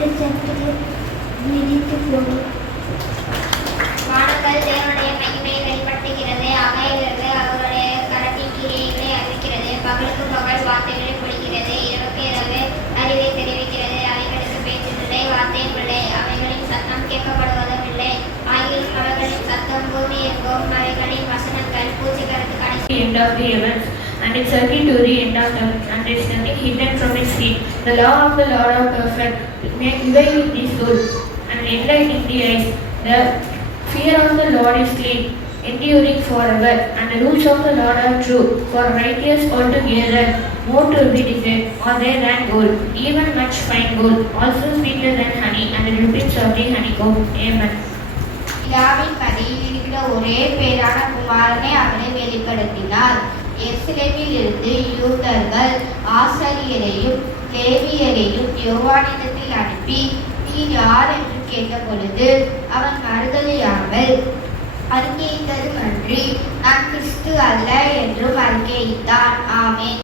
வெளிச்சத்தில் விரித்து போகும். வானங்கள் தேவனுடைய மகிமையை வெளிப்படுத்துகிறது. அவைகிறது அவருடைய கரத்தின் கிரியைகளை அறிவிக்கிறது. பகலுக்கு பகல் வார்த்தைகளை பொழிகிறது. இரவுக்கு இரவு அறிவை தெரிவிக்கிறது. அவைகளுக்கு பேச்சுதில்லை, வார்த்தையும் இல்லை. அவைகளின் சத்தம் கேட்கப்படுவதும் இல்லை. ஆகிலும் அவைகளின் சத்தம் பூமி எங்கும். அவைகளின் வசனங்கள் பூச்சிகளுக்கு கடைசி end of the heavens, and its circuit to the end of them, and there is nothing hidden from its feet. The law of the Lord are perfect, reviving the soul, and enlightening the eyes. The fear of the Lord is clean, enduring forever, and the rules of the Lord are true, for righteous altogether. More to be desired are there than gold, even much fine gold, also sweeter than honey, and the drippings of the honeycomb. Amen. பிதாவின் மடியில் இருக்கிற ஒரே பேரான குமாரனை அவரை வெளிப்படுத்தினார். எருசலேமில் இருந்து யூதர்கள் ஆசாரியரையும் லேவியரையும் யோவானிடத்தில் அனுப்பி, நீ யார் என்று கேட்டபொழுது அவன் மறுதலியாமல் அறிக்கையிட்டதுமன்றி நான் கிறிஸ்து அல்ல என்றும் அறிக்கையிட்டான். ஆமென்.